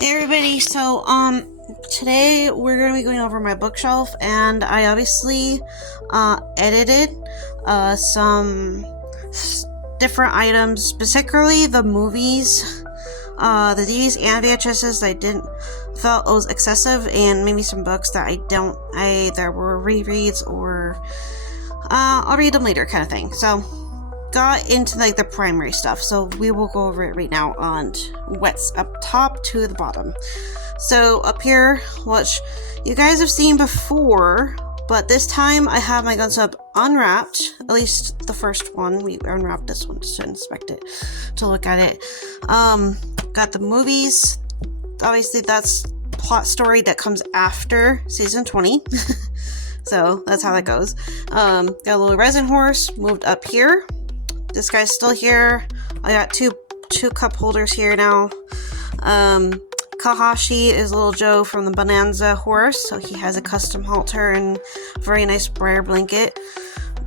Hey everybody, so today we're going to be going over my bookshelf, and I obviously edited some different items, particularly the movies, the DVDs and VHSs that I didn't felt was excessive, and maybe some books that that were rereads, or I'll read them later kind of thing. So got into like the primary stuff, so we will go over it right now on what's up top to the bottom. So up here, which you guys have seen before, but this time I have my guns up unwrapped, at least the first one. We unwrapped this one to inspect it, to look at it. Got the movies, obviously that's plot story that comes after season 20. So that's how that goes. Got a little resin horse moved up here. This guy's still here. I got two cup holders here now. Kahashi is little Joe from the Bonanza horse, so he has a custom halter and very nice briar blanket.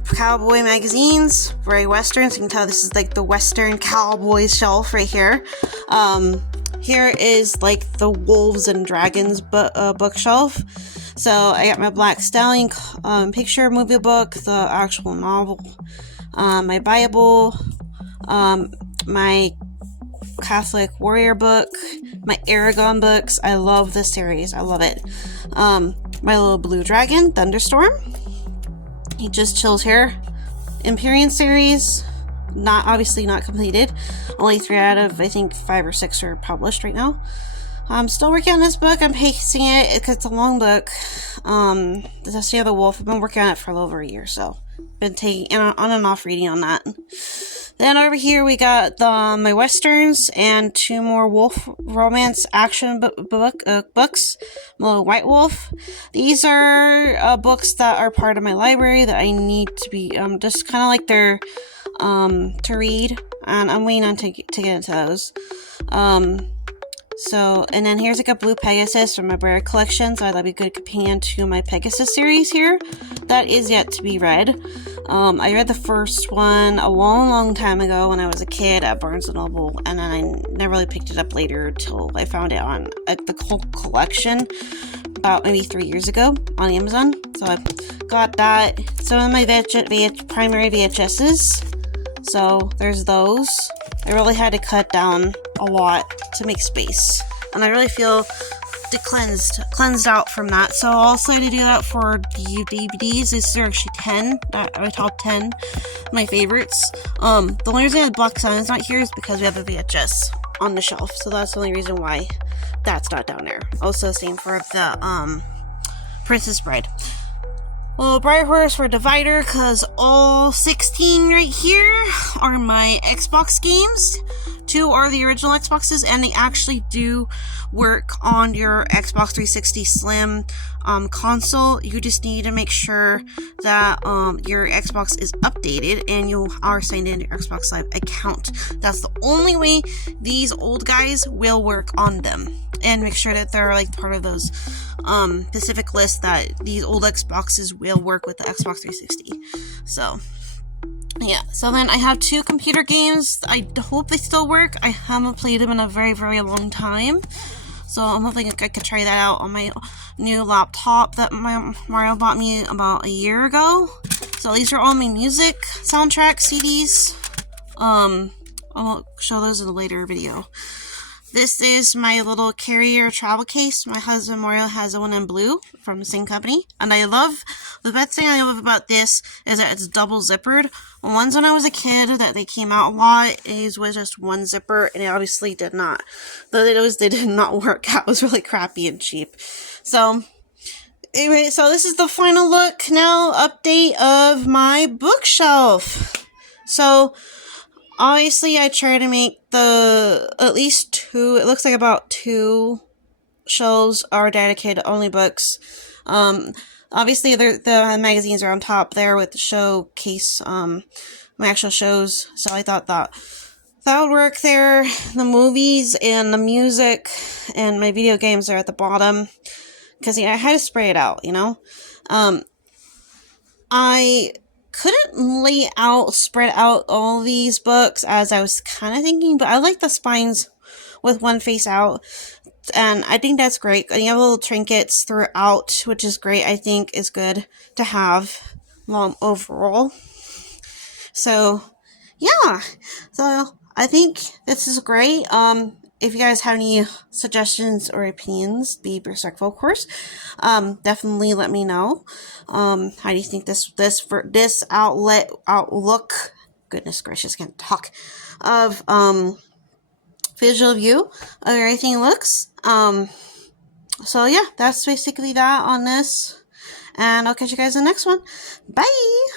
Cowboy magazines, very western, so you can tell this is like the western cowboy shelf right here. Here is like the wolves and dragons bookshelf. So I got my Black Stallion picture movie book, the actual novel, my Bible, my Catholic warrior book, my Aragon books. I love this series. I love it. My little blue dragon, Thunderstorm. He just chills here. Empyrean series, obviously not completed. Only 3 out of, I think, 5 or 6 are published right now. I'm still working on this book. I'm pacing it because it's a long book. The Destiny of the Wolf. I've been working on it for a little over a year, so been taking on and off reading on that. Then over here we got my westerns and 2 more wolf romance action books. Little White Wolf. These are books that are part of my library that I need to be just kind of like they're to read, and I'm waiting on to get into those. So, and then here's like a blue Pegasus from my Briar collection, so that'd be a good companion to my Pegasus series here. That is yet to be read. I read the first one a long time ago when I was a kid at Barnes & Noble, and then I never really picked it up later until I found it on the whole collection about maybe 3 years ago on Amazon. So I got that. Some of my primary VHSs. So there's those. I really had to cut down a lot to make space, and I really feel cleansed out from that. So I also had to do that for the DVDs. These are actually 10, my top 10, my favorites. The only reason the Black Stallion is not here is because we have a VHS on the shelf, so that's the only reason why that's not down there. Also, same for the Princess Bride. Well, Briar Horse for divider, because all 16 right here are my Xbox games. 2 are the original Xboxes, and they actually do work on your Xbox 360 Slim console. You just need to make sure that your Xbox is updated and you are signed in your Xbox Live account. That's the only way these old guys will work on them. And make sure that they're like part of those specific lists that these old Xboxes will work with the Xbox 360. So yeah, so then I have 2 computer games. I hope they still work. I haven't played them in a very long time, so I'm hoping I could try that out on my new laptop that my Mario bought me about a year ago. So these are all my music soundtrack CDs. I'll show those in a later video. This is my little carrier travel case. My husband Mario has one in blue from the same company. And the best thing I love about this is that it's double zippered. Ones when I was a kid that they came out a lot, it was just one zipper, and it obviously did not. They did not work out. It was really crappy and cheap. So anyway, so this is the final look now, update of my bookshelf. So obviously, I try to make at least 2, it looks like about 2 shelves are dedicated to only books. Obviously, the magazines are on top there with the showcase, my actual shows, so I thought that would work there. The movies and the music and my video games are at the bottom, because I had to spray it out, I couldn't spread out all these books as I was kind of thinking, but I like the spines with one face out. And I think that's great. And you have little trinkets throughout, which is great. I think is good to have overall. So, yeah. So, I think this is great. If you guys have any suggestions or opinions, be respectful, of course. Definitely let me know. How do you think this outlook? Goodness gracious, can't talk. Of visual view of everything looks. So yeah, that's basically that on this. And I'll catch you guys in the next one. Bye!